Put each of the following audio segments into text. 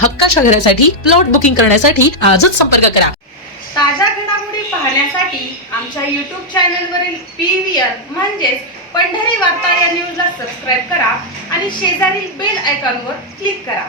हक्काच्या घरासाठी plot booking करण्यासाठी आजच संपर्क करा. ताज्या घडामोडी पाहण्यासाठी आमच्या यूट्यूब चॅनलवरील पी व्ही आर म्हणजेच पंढरी वार्ता या न्यूजला सबस्क्राईब करा आणि शेजारील बेल आयकॉनवर क्लिक करा.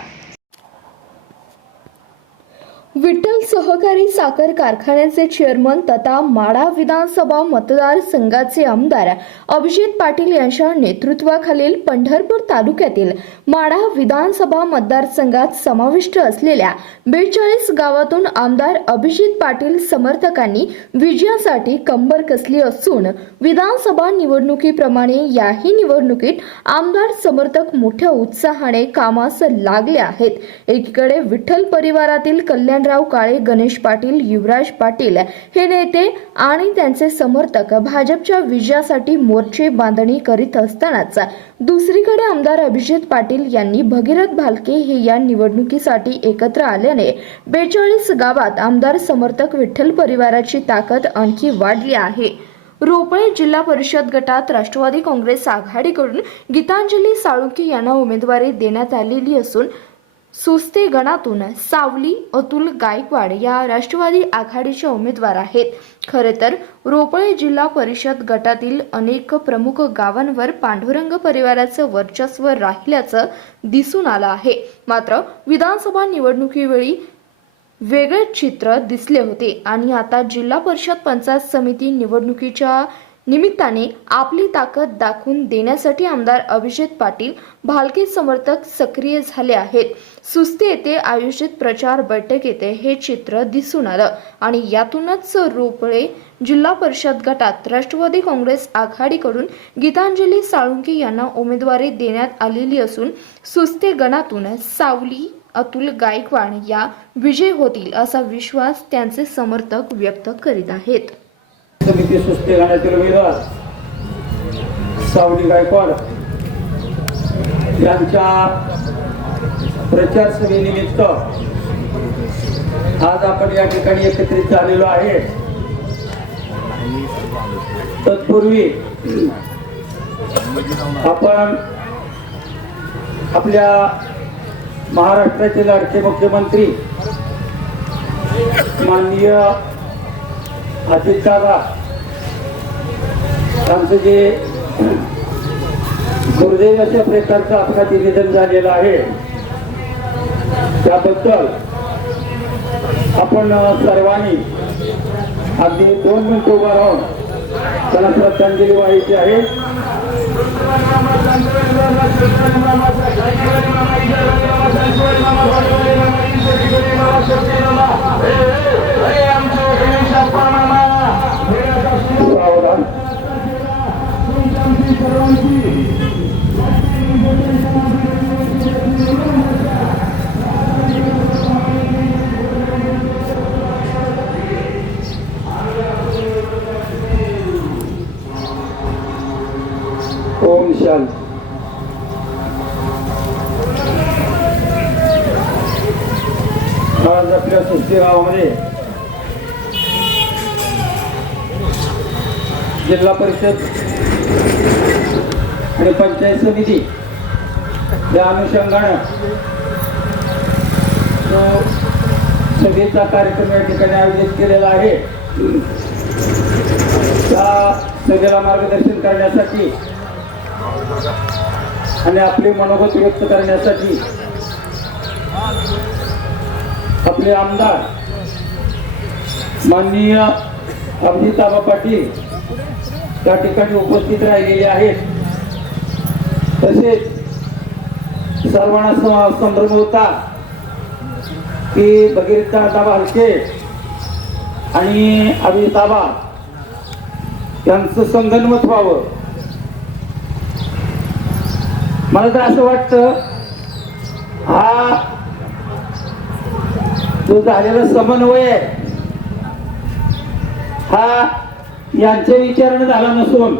विठ्ठल सहकारी साखर कारखान्याचे चेअरमन तथा माढा विधानसभा मतदारसंघाचे आमदार अभिजित पाटील यांच्या नेतृत्वाखालील पंढरपूर तालुक्यातील माढा विधानसभा मतदारसंघात समाविष्ट असलेल्या बेचाळीस गावातून आमदार अभिजित पाटील समर्थकांनी विजयासाठी कंबर कसली असून विधानसभा निवडणुकीप्रमाणे याही निवडणुकीत आमदार समर्थक मोठ्या उत्साहाने कामास लागले आहेत. एकीकडे विठ्ठल परिवारातील कल्याण कल्याणराव काळे गणेश पाटील युवराज पाटील हे नेते आणि त्यांचे समर्थक भाजपच्या विजयासाठी मोर्चे बांधणी करीत असतानाच दुसरीकडे आमदार अभिजित पाटील यांनी भगीरथ भालके हे या निवडणुकीसाठी एकत्र आल्याने बेचाळीस गावात आमदार समर्थक विठ्ठल परिवाराची ताकद आणखी वाढली आहे. रोपळे जिल्हा परिषद गटात राष्ट्रवादी काँग्रेस आघाडीकडून गीतांजली साळुंके यांना उमेदवारी देण्यात आलेली असून सुस्ते गणातून सावली अतुल गायकवाड या राष्ट्रवादी आघाडीचे उमेदवार आहेत. खरे तर रोपळे जिल्हा परिषद गटातील अनेक प्रमुख गावांवर पांडुरंग परिवाराचं वर्चस्व राहिल्याचं दिसून आलं आहे. मात्र विधानसभा निवडणुकीवेळी वेगळे चित्र दिसले होते आणि आता जिल्हा परिषद पंचायत समिती निवडणुकीच्या निमित्ताने आपली ताकद दाखवून देण्यासाठी आमदार अभिजित पाटील भालके समर्थक सक्रिय झाले आहेत. सुस्ती येथे आयोजित प्रचार बैठक येथे हे चित्र दिसून आलं आणि यातूनच रोपळे जिल्हा परिषद गटात राष्ट्रवादी काँग्रेस आघाडीकडून गीतांजली साळुंके यांना उमेदवारी देण्यात आलेली असून सुस्ते गणातून सावली अतुल गायकवाड या विजय होतील असा विश्वास त्यांचे समर्थक व्यक्त करीत आहेत. समिती सुस्ते घाण्यातील उमेदवार सावली गायकवाड यांच्या प्रचार सभेनिमित्त आज आपण या ठिकाणी एकत्रित झालेलो आहे. तत्पूर्वी आपण आपल्या महाराष्ट्राचे लाडके मुख्यमंत्री माननीय अजित दादा आमचं जे गुरुदेवाच्या प्रकारचं अपघाती निधन झालेलं आहे त्याबद्दल आपण सर्वांनी अगदी दोन मिनिट उभा राहून त्याला श्रद्धांजली वाहायची आहे आज आपल्या सुस्ती गावामध्ये जिल्हा परिषद आणि पंचायत समिती या अनुषंगानं तो सभेचा कार्यक्रम या ठिकाणी आयोजित केलेला आहे. त्या सभेला मार्गदर्शन करण्यासाठी आणि आपले मनोगत व्यक्त करण्यासाठी आपले आमदार माननीय अभिजिताबा पाटील त्या ठिकाणी उपस्थित राहिलेले आहेत. तसेच सर्वांना संभ्रम होता की भगीरथदादा हलके आणि अभिजिताबा यांचं संगनमत व्हावं. मला तर असं वाटतं हा जो झालेला समन्वय हा यांच्या विचारण झाला नसून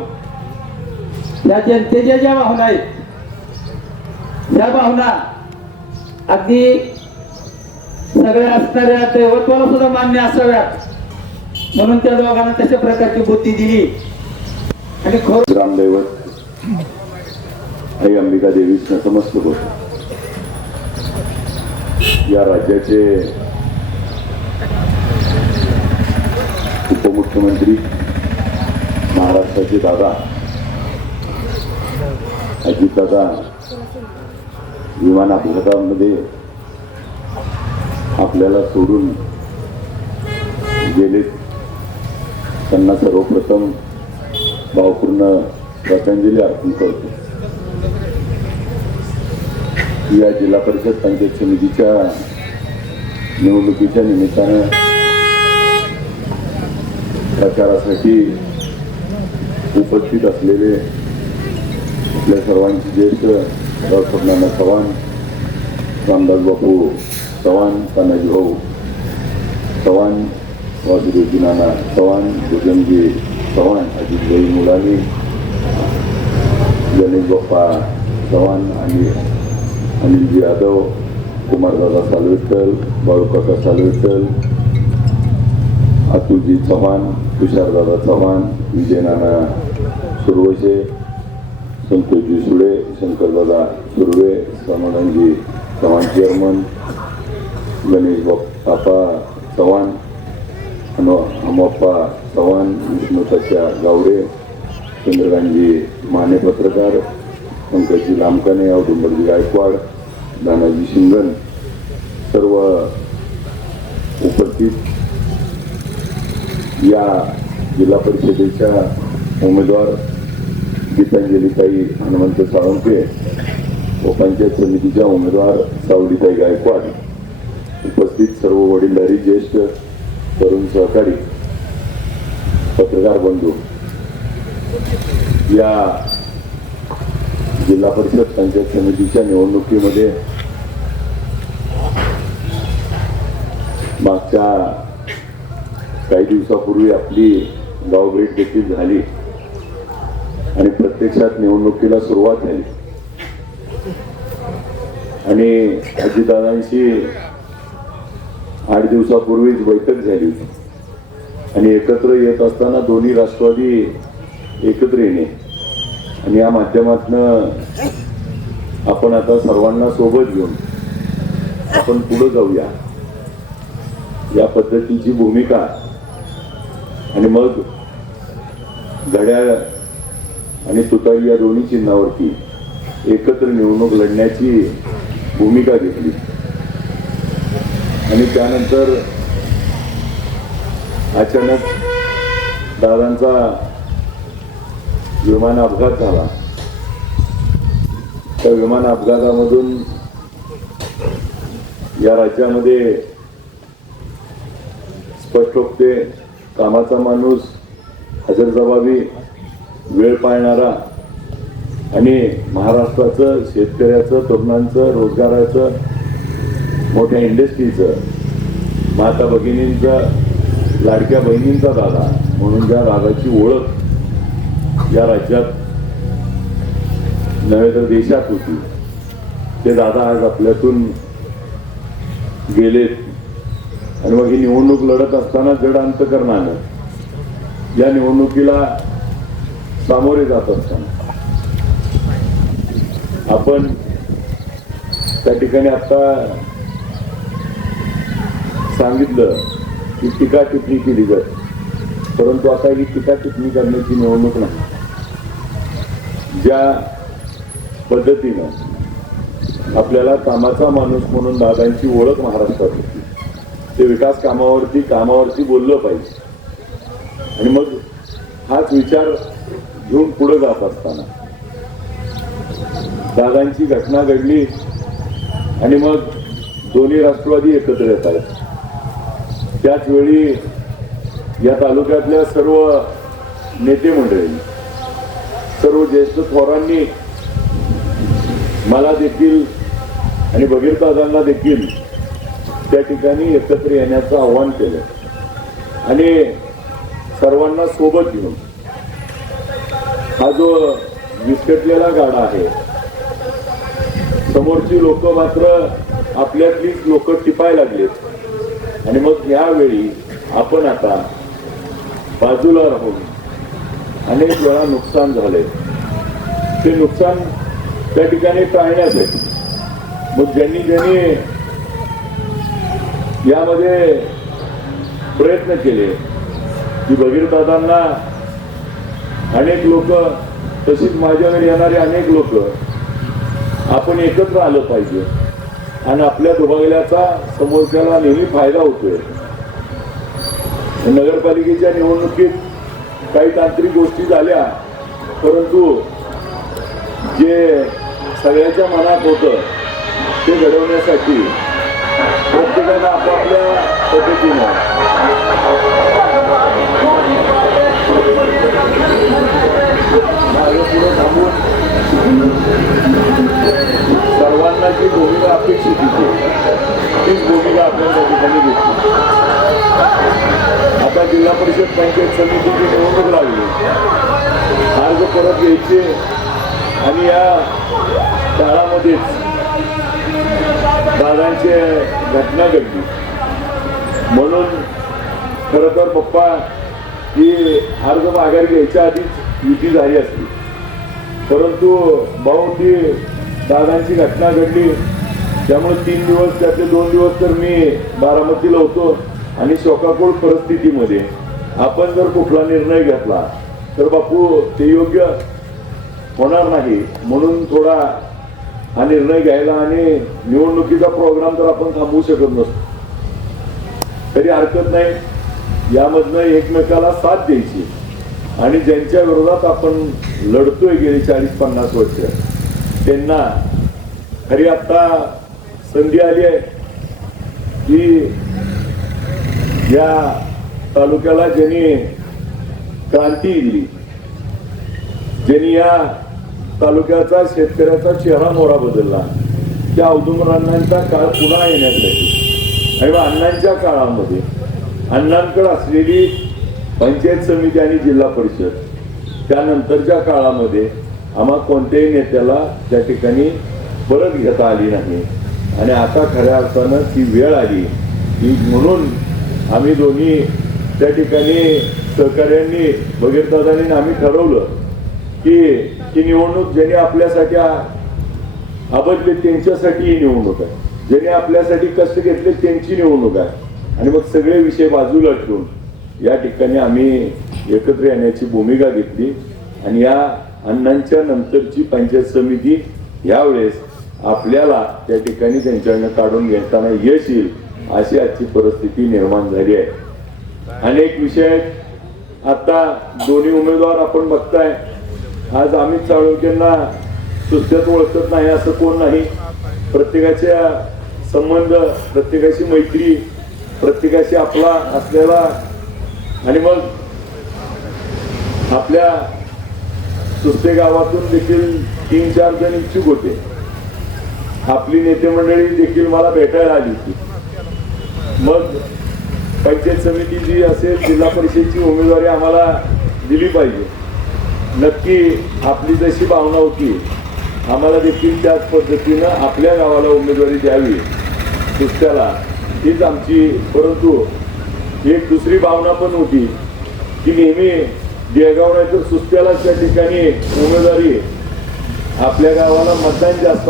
या जनतेच्या ज्या भावना आहेत त्या भावना अगदी सगळ्या असणाऱ्या दैवत्वाला सुद्धा मान्य असाव्यात. म्हणून त्या दोघांना तशा प्रकारची बुद्धी दिली. आणि खरं रामदैवत आई अंबिका देवीच नतमस्तक होत या राज्याचे उपमुख्यमंत्री महाराष्ट्राचे दादा अजितदादा विमान अपघातामध्ये आपल्याला सोडून गेलेत. त्यांना सर्वप्रथम भावपूर्ण श्रद्धांजली अर्पण करतो. या जिल्हा परिषद पंचायत समितीच्या निवडणुकीच्या निमित्तानं प्रचारासाठी उपस्थित असलेले आपल्या सर्वांचे ज्येष्ठ डॉक्टर चव्हाण रामदास बापू चव्हाण तानाजी भाऊ चव्हाण वासुदेवजी नाना चव्हाण भुजंगी चव्हाण अजितभाई मुलानी गणेश बाप्पा चव्हाण आणि अनिलजी यादव कुमारदादा सालवेकर बाळूकाका सालवेकर अतुलजी चव्हाण तुषारदादा चव्हाण विजयनाना सुरवसे सुरवशे संतोषजी सुळे शंकरदादा सुर्वे समाधानजी चव्हाण चेअरमन गणेश बाप्पा चव्हाण अनो चव्हाण विष्णुताच्या गावडे चंद्रकांतजी माने पत्रकार पंकजी लामकाने औदुंबरजी गायकवाड दानाजी शिंगण सर्व उपस्थित या जिल्हा परिषदेच्या उमेदवार गीतांजलीताई हनुमंत साळुंके व पंचायत समितीच्या उमेदवार सावलीताई गायकवाड उपस्थित सर्व वडीलधारी ज्येष्ठ तरुण सहकारी पत्रकार बंधू या जिल्हा परिषद पंचायत समितीच्या निवडणुकीमध्ये मागच्या काही दिवसापूर्वी आपली गाव भेट देखील झाली. आणि प्रत्यक्षात निवडणुकीला सुरुवात झाली. आणि अजितदादांशी आठ दिवसापूर्वीच बैठक झाली होती. आणि एकत्र येत असताना दोन्ही राष्ट्रवादी एकत्र येणे. आणि या माध्यमातनं आपण आता सर्वांना सोबत घेऊन आपण पुढे जाऊया. या पद्धतीची भूमिका आणि मग घड्याळ आणि तुतारी या दोन्ही चिन्हावरती एकत्र निवडणूक लढण्याची भूमिका घेतली. आणि त्यानंतर अचानक दादांचा विमान अपघात झाला. त्या विमान अपघातामधून या राज्यामध्ये स्पष्टोक्ते कामाचा माणूस हजरजबाबी वेळ पाळणारा आणि महाराष्ट्राचं शेतकऱ्याचं तरुणांचं रोजगाराचं मोठ्या इंडस्ट्रीचं माता भगिनींचा लाडक्या बहिणींचा दादा म्हणून ज्या दादाची ओळख या राज्यात नव्हे तर देशात होती. ते दादा आज आपल्यातून गेलेत. आणि मग ही निवडणूक लढत असताना जड अंतकरणानं या निवडणुकीला सामोरे जात असताना आपण त्या ठिकाणी आता सांगितलं की टीका टिप्पणी केली जात. परंतु आता ही टीका टिप्पणी करण्याची निवडणूक नाही. ज्या पद्धतीनं आपल्याला कामाचा माणूस म्हणून दादांची ओळख महाराष्ट्रात होती. ते विकास कामावरती कामावरती बोललं पाहिजे. आणि मग हाच विचार घेऊन पुढे जात असताना. दादांची घटना घडली आणि मग दोन्ही राष्ट्रवादी एकत्र येत आहेत. त्याच वेळी या तालुक्यातल्या सर्व नेते मंडळी सर्व ज्येष्ठ थोरांनी मला देखील आणि बगीर दादांना देखील त्या ठिकाणी एकत्र येण्याचं आव्हान केलं. आणि सर्वांना सोबत घेऊन हा जो विस्कटलेला गाडा आहे समोरची लोक मात्र आपल्यातलीच लोक टिपाय लागलेत. आणि मग यावेळी आपण आता बाजूला राहून अनेक वेळा नुकसान झाले ते नुकसान त्या ठिकाणी टाळण्यासाठी मग ज्यांनी ज्यांनी यामध्ये प्रयत्न केले की भगीरदादांना अनेक लोक तशीच माझ्याकडे येणारे अनेक लोक आपण एकत्र आलं पाहिजे. आणि आपल्या दुभागल्याचा समोरच्याला नेहमी फायदा होतोय. नगरपालिकेच्या निवडणुकीत काही तांत्रिक गोष्टी झाल्या परंतु जे सगळ्याच्या मनात होतं ते घडवण्यासाठी प्रत्येकानं आपापल्या पद्धतीनं मागं पुढं थांबून सर्वांना जी भूमिका अपेक्षित होती तीच भूमिका आपण त्या ठिकाणी घेतली आता जिल्हा परिषद पंचायत समितीची निवडणूक लागली. अर्ज परत घ्यायचे आणि या काळामध्येच दादांची घटना घडली. म्हणून खर तर पप्पा ही अर्ज माघार घ्यायच्या आधीच युती झाली असती. परंतु भाऊ ती दादांची घटना घडली. त्यामुळे तीन दिवस त्यातले दोन दिवस तर मी बारामतीला होतो आणि शोकाकुळ परिस्थितीमध्ये. आपण जर कुठला निर्णय घेतला तर बापू ते योग्य होणार नाही. म्हणून थोडा हा निर्णय घ्यायला आणि निवडणुकीचा प्रोग्राम तर आपण थांबवू शकत नसतो. तरी हरकत नाही. यामधनं एकमेकाला साथ द्यायची. आणि ज्यांच्या विरोधात आपण लढतोय गेली चाळीस पन्नास वर्ष त्यांना खरी आता संधी आली आहे की या तालुक्याला ज्यांनी क्रांती दिली ज्यांनी या तालुक्याचा शेतकऱ्याचा चेहरा मोहरा बदलला. त्या औदुंबर अण्णांचा काळ पुन्हा येण्यासाठी. आणि अण्णांच्या काळामध्ये अण्णांकडे असलेली पंचायत समिती आणि जिल्हा परिषद त्यानंतरच्या काळामध्ये आम्हा कोणत्याही नेत्याला त्या ठिकाणी परत घेता आली नाही. आणि आता खऱ्या अर्थानं ती वेळ आली. की म्हणून आम्ही दोन्ही त्या ठिकाणी सहकार्यांनी भगीरदादांनी आणि आम्ही ठरवलं की ही निवडणूक ज्याने आपल्यासाठी आ- त्यांच्यासाठी ही निवडणूक आहे. ज्याने आपल्यासाठी कष्ट घेतले त्यांची निवडणूक आहे. आणि मग सगळे विषय बाजूला ठेवून या ठिकाणी आम्ही एकत्र येण्याची भूमिका घेतली. आणि या अण्णांच्या नंतरची पंचायत समिती यावेळेस आपल्याला त्या ठिकाणी त्यांच्याकडनं काढून घेताना यश येईल अशी आजची परिस्थिती निर्माण झाली आहे. अनेक विषय आता दोन्ही उमेदवार आपण बघताय. आज आम्ही चाळुक्यांना सुस्त्यात ओळखत नाही असं कोण नाही. प्रत्येकाच्या संबंध प्रत्येकाची मैत्री प्रत्येकाशी आपला असलेला आणि मग आपल्या सुस्ते गावातून देखील तीन चार जण इच्छुक होते. आपली नेते मंडळी देखील मला भेटायला आली होती. मग पंचायत समिती जी असेल जिल्हा परिषदची उमेदवारी आम्हाला दिली पाहिजे. नक्की आपली जशी भावना होती आम्हाला देखील त्याच पद्धतीनं आपल्या गावाला उमेदवारी द्यावी सुस्त्याला हीच आमची परंतु एक दुसरी भावना पण होती की नेहमी देगाव नाही तर सुस्त्यालाच त्या ठिकाणी उमेदवारी आपल्या गावाला मतदान जास्त